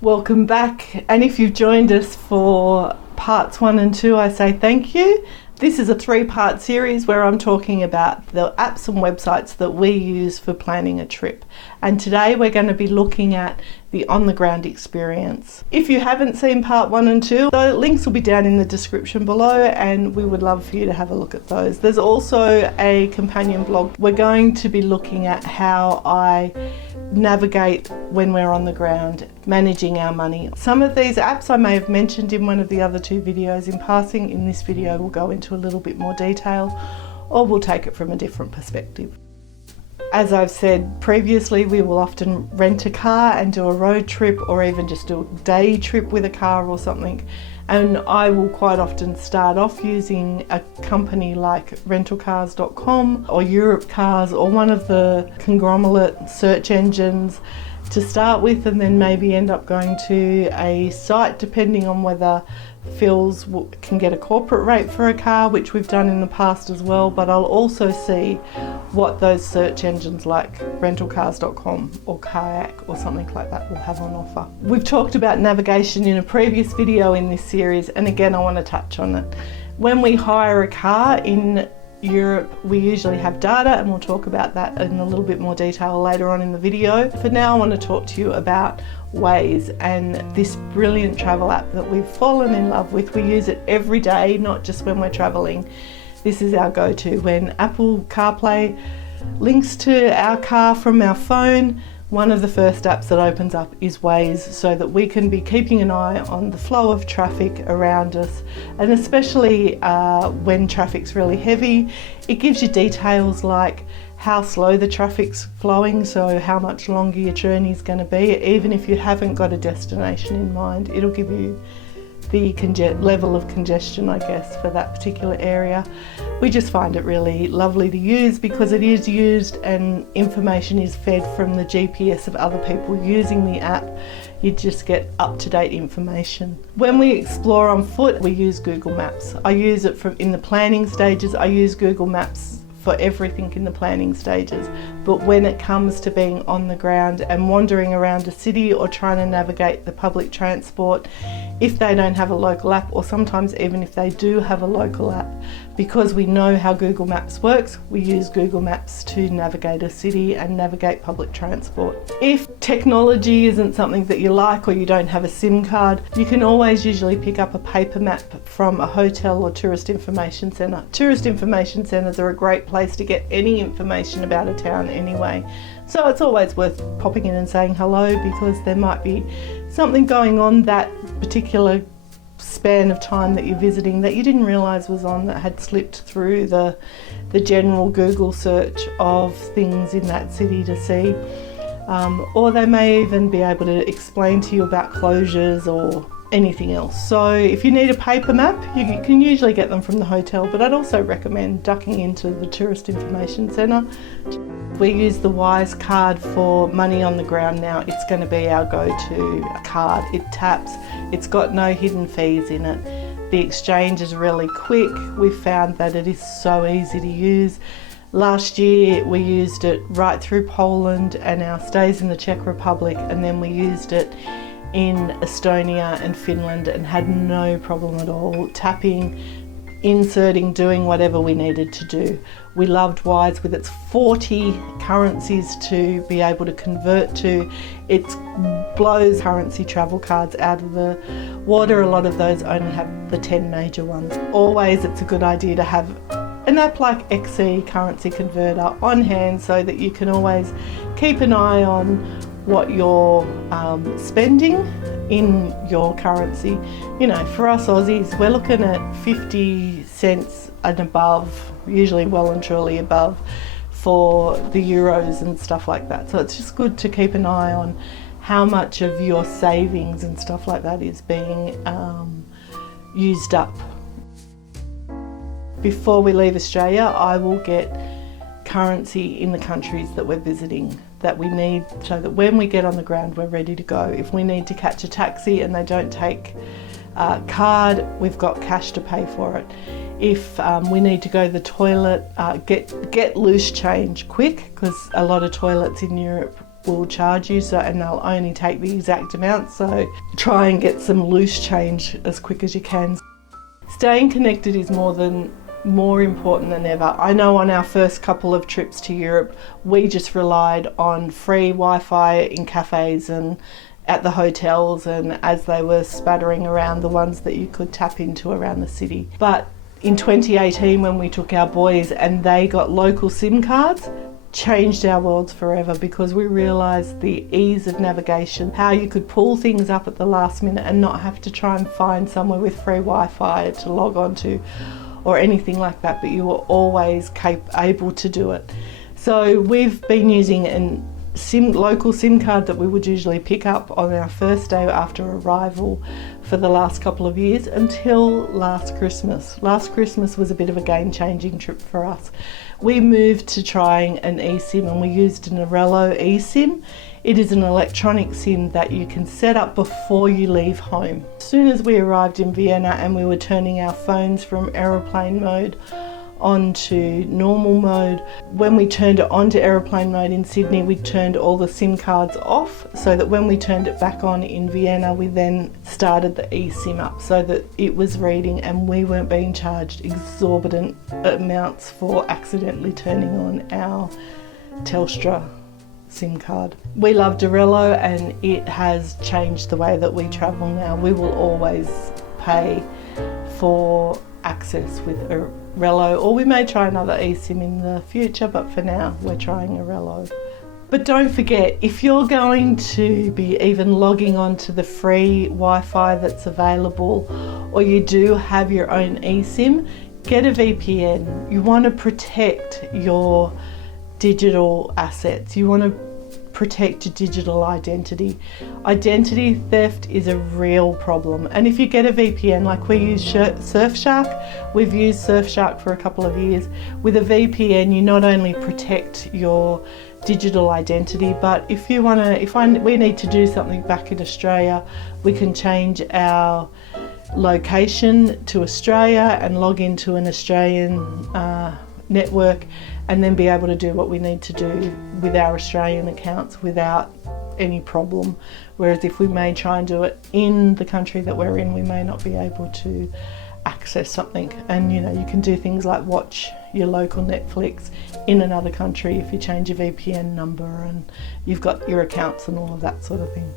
Welcome back, and if you've joined us for parts 1 and 2, I say thank you. This is a 3-part series where I'm talking about the apps and websites that we use for planning a trip. And today we're going to be looking at the on-the-ground experience. If you haven't seen part 1 and 2, the links will be down in the description below, and we would love for you to have a look at those. There's also a companion blog. We're going to be looking at how I navigate when we're on the ground, managing our money. Some of these apps I may have mentioned in one of the other 2 videos in passing. In this video we'll go into a little bit more detail, or we'll take it from a different perspective. As I've said previously, we will often rent a car and do a road trip, or even just do a day trip with a car or something. And I will quite often start off using a company like rentalcars.com or Europecars or one of the conglomerate search engines to start with, and then maybe end up going to a site depending on whether Phil's can get a corporate rate for a car, which we've done in the past as well. But I'll also see what those search engines like rentalcars.com or Kayak or something like that will have on offer. We've talked about navigation in a previous video in this series, and again I want to touch on it. When we hire a car in Europe, we usually have data, and we'll talk about that in a little bit more detail later on in the video. For now, I want to talk to you about Waze and this brilliant travel app that we've fallen in love with. We use it every day, not just when we're traveling. This is our go-to. When Apple CarPlay links to our car from our phone, one of the first apps that opens up is Waze, so that we can be keeping an eye on the flow of traffic around us, and especially when traffic's really heavy. It gives you details like how slow the traffic's flowing, so how much longer your journey is going to be. Even if you haven't got a destination in mind, it'll give you the level of congestion, I guess, for that particular area. We just find it really lovely to use because it is used and information is fed from the GPS of other people using the app. You just get up-to-date information. When we explore on foot, we use Google Maps. I use it in the planning stages. I use Google Maps for everything in the planning stages, but when it comes to being on the ground and wandering around a city or trying to navigate the public transport, if they don't have a local app, or sometimes even if they do have a local app, because we know how Google Maps works, we use Google Maps to navigate a city and navigate public transport. If technology isn't something that you like, or you don't have a SIM card, you can always usually pick up a paper map from a hotel or tourist information centre. Tourist information centres are a great place to get any information about a town anyway. So it's always worth popping in and saying hello, because there might be something going on that particular span of time that you're visiting that you didn't realise was on, that had slipped through the general Google search of things in that city to see. Or they may even be able to explain to you about closures or anything else. So if you need a paper map, you can usually get them from the hotel, but I'd also recommend ducking into the tourist information centre. We use the Wise card for money on the ground now. It's going to be our go-to card. It taps, it's got no hidden fees in it. The exchange is really quick. We've found that it is so easy to use. Last year we used it right through Poland and our stays in the Czech Republic, and then we used it in Estonia and Finland and had no problem at all. Tapping, inserting, doing whatever we needed to do. We loved Wise with its 40 currencies to be able to convert to. It blows currency travel cards out of the water. A lot of those only have the 10 major ones. Always it's a good idea to have an app like XE Currency Converter on hand, so that you can always keep an eye on what you're spending in your currency. You know, for us Aussies, we're looking at 50 cents and above, usually well and truly above, for the euros and stuff like that. So it's just good to keep an eye on how much of your savings and stuff like that is being used up. Before we leave Australia, I will get currency in the countries that we're visiting that we need, so that when we get on the ground we're ready to go. If we need to catch a taxi and they don't take card, we've got cash to pay for it. If we need to go to the toilet, get loose change quick, because a lot of toilets in Europe will charge you, and they'll only take the exact amount, so try and get some loose change as quick as you can. Staying connected is more important than ever. I know on our first couple of trips to Europe, we just relied on free Wi-Fi in cafes and at the hotels, and as they were spattering around, the ones that you could tap into around the city. But in 2018, when we took our boys and they got local SIM cards, changed our worlds forever, because we realised the ease of navigation, how you could pull things up at the last minute and not have to try and find somewhere with free Wi-Fi to log on to or anything like that, but you were always able to do it. So we've been using a local SIM card that we would usually pick up on our first day after arrival for the last couple of years until last Christmas. Last Christmas was a bit of a game-changing trip for us. We moved to trying an eSIM, and we used an Arello eSIM. It is an electronic SIM that you can set up before you leave home. As soon as we arrived in Vienna and we were turning our phones from aeroplane mode onto normal mode, when we turned it onto aeroplane mode in Sydney, we turned all the SIM cards off, so that when we turned it back on in Vienna, we then started the eSIM up so that it was reading and we weren't being charged exorbitant amounts for accidentally turning on our Telstra SIM card. We love Arello, and it has changed the way that we travel now. We will always pay for access with Arello, or we may try another eSIM in the future, but for now we're trying Arello. But don't forget, if you're going to be even logging on to the free Wi-Fi that's available, or you do have your own eSIM, get a VPN. You want to protect your digital assets. You want to protect your digital identity. Identity theft is a real problem, and if you get a VPN, like we use Surfshark, we've used Surfshark for a couple of years. With a VPN, you not only protect your digital identity, but if we need to do something back in Australia, we can change our location to Australia and log into an Australian network, and then be able to do what we need to do with our Australian accounts without any problem. Whereas if we may try and do it in the country that we're in, we may not be able to access something. And you can do things like watch your local Netflix in another country if you change your VPN number and you've got your accounts and all of that sort of thing.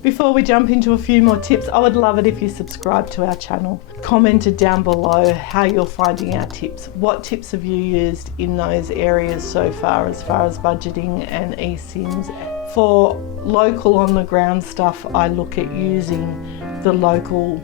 Before we jump into a few more tips, I would love it if you subscribe to our channel. Commented down below how you're finding our tips. What tips have you used in those areas so far as budgeting and eSIMs? For local on the ground stuff, I look at using the local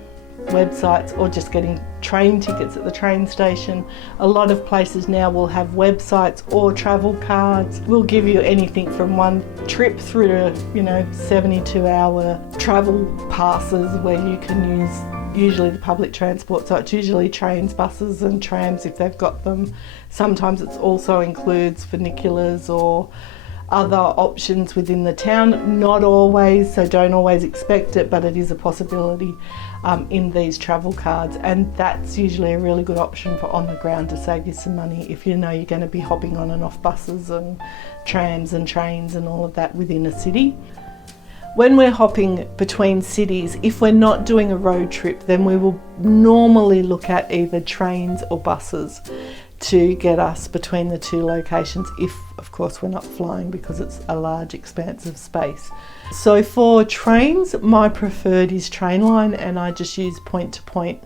websites or just getting train tickets at the train station. A lot of places now will have websites or travel cards. We'll give you anything from one trip through to 72-hour travel passes where you can use usually the public transport, so it's usually trains, buses and trams if they've got them. Sometimes it also includes funiculars or other options within the town. Not always, so don't always expect it, but it is a possibility in these travel cards, and that's usually a really good option for on the ground to save you some money if you know you're going to be hopping on and off buses and trams and trains and all of that within a city. When we're hopping between cities, if we're not doing a road trip, then we will normally look at either trains or buses to get us between the two locations, if of course we're not flying, because it's a large expanse of space. So for trains, my preferred is Trainline, and I just use point-to-point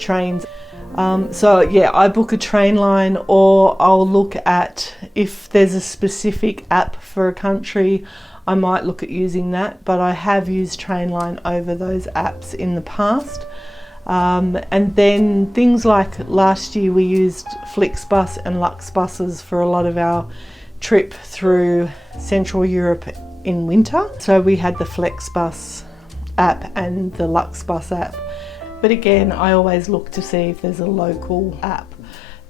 trains. I book a Trainline, or I'll look at, if there's a specific app for a country, I might look at using that, but I have used Trainline over those apps in the past. And then things like last year we used Flixbus and Luxbuses for a lot of our trip through Central Europe in winter. So we had the Flixbus app and the Luxbus app. But again, I always look to see if there's a local app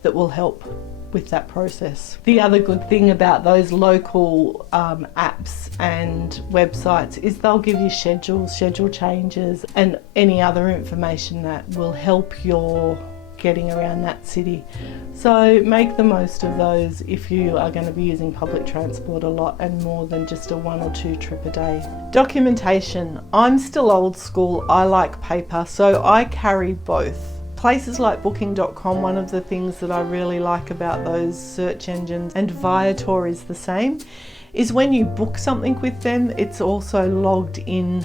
that will help with that process. The other good thing about those local apps and websites is they'll give you schedules, schedule changes and any other information that will help your getting around that city. So make the most of those if you are going to be using public transport a lot and more than just a 1 or 2 trip a day. Documentation. I'm still old school. I like paper, so I carry both. Places like booking.com, one of the things that I really like about those search engines, and Viator is the same, is when you book something with them, it's also logged in.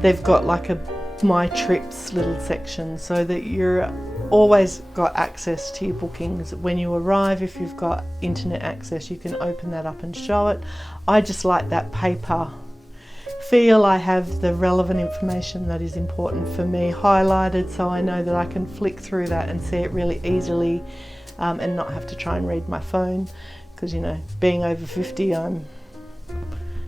They've got like a My Trips little section so that you're always got access to your bookings. When you arrive, if you've got internet access, you can open that up and show it. I just like that paper feel. I have the relevant information that is important for me highlighted, so I know that I can flick through that and see it really easily, and not have to try and read my phone, because you know, being over 50,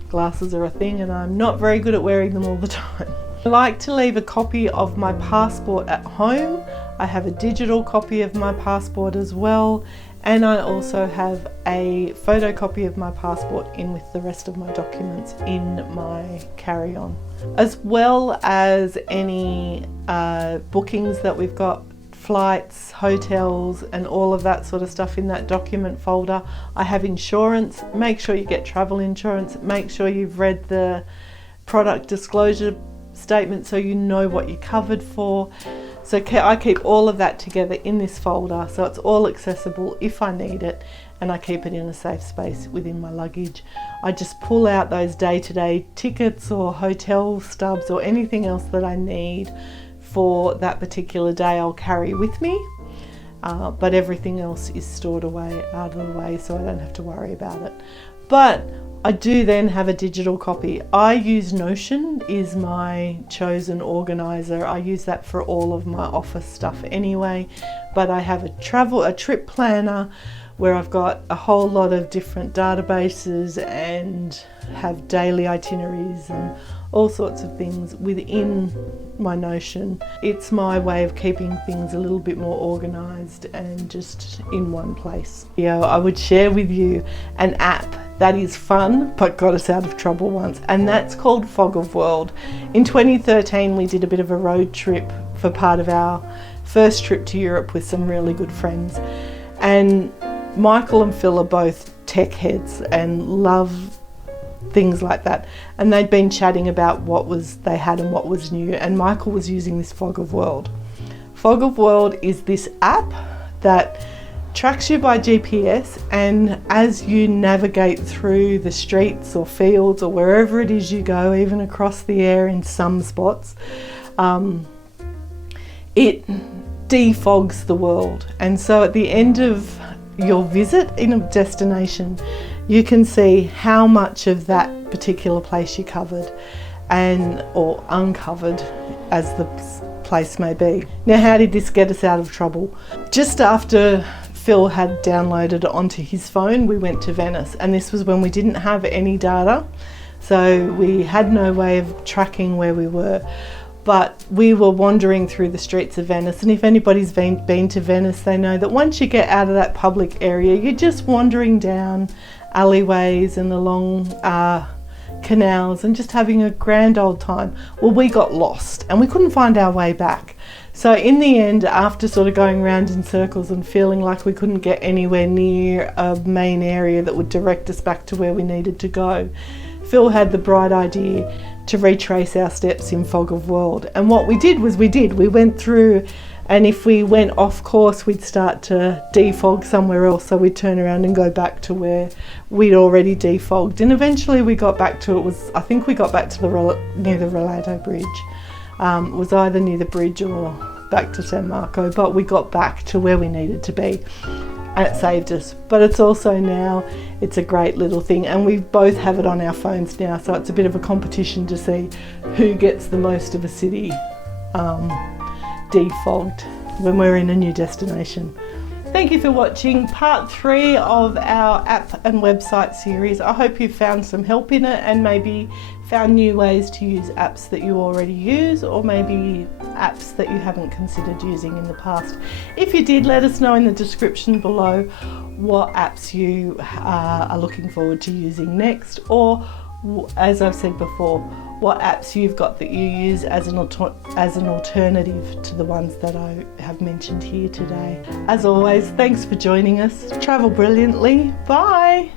glasses are a thing and I'm not very good at wearing them all the time. I like to leave a copy of my passport at home. I have a digital copy of my passport as well, and I also have a photocopy of my passport in with the rest of my documents in my carry-on, as well as any bookings that we've got, flights, hotels, and all of that sort of stuff in that document folder. I have insurance. Make sure you get travel insurance. Make sure you've read the product disclosure statement so you know what you're covered for. So I keep all of that together in this folder, so it's all accessible if I need it, and I keep it in a safe space within my luggage. I just pull out those day-to-day tickets or hotel stubs or anything else that I need for that particular day. I'll carry with me, but everything else is stored away out of the way, so I don't have to worry about it. But I do then have a digital copy. I use Notion, is my chosen organizer. I use that for all of my office stuff anyway, but I have a trip planner where I've got a whole lot of different databases and have daily itineraries and all sorts of things within my Notion. It's my way of keeping things a little bit more organised and just in one place. I would share with you an app that is fun but got us out of trouble once, and that's called Fog of World. In 2013 we did a bit of a road trip for part of our first trip to Europe with some really good friends, and Michael and Phil are both tech heads and love things like that, and they'd been chatting about what they had and what was new, and Michael was using this Fog of World. Fog of World is this app that tracks you by GPS, and as you navigate through the streets or fields or wherever it is you go, even across the air in some spots, it defogs the world. And so at the end of your visit in a destination, you can see how much of that particular place you covered or uncovered, as the place may be. Now, how did this get us out of trouble? Just after Phil had downloaded it onto his phone, we went to Venice, and this was when we didn't have any data, so we had no way of tracking where we were. But we were wandering through the streets of Venice, and if anybody's been to Venice, they know that once you get out of that public area, you're just wandering down alleyways and along canals and just having a grand old time. Well, we got lost and we couldn't find our way back. So in the end, after sort of going round in circles and feeling like we couldn't get anywhere near a main area that would direct us back to where we needed to go, Phil had the bright idea to retrace our steps in Fog of World. And what we did was we went through, and if we went off course, we'd start to defog somewhere else, so we'd turn around and go back to where we'd already defogged. And eventually we got back to I think we got back to near the Rollato Bridge. It was either near the bridge or back to San Marco, but we got back to where we needed to be, and it saved us. But it's also now, it's a great little thing, and we both have it on our phones now, so it's a bit of a competition to see who gets the most of a city defogged when we're in a new destination. Thank you for watching part 3 of our app and website series. I hope you found some help in it and maybe found new ways to use apps that you already use, or maybe apps that you haven't considered using in the past. If you did, let us know in the description below what apps you are looking forward to using next, or as I've said before, what apps you've got that you use as an alternative to the ones that I have mentioned here today. As always, thanks for joining us. Travel brilliantly. Bye.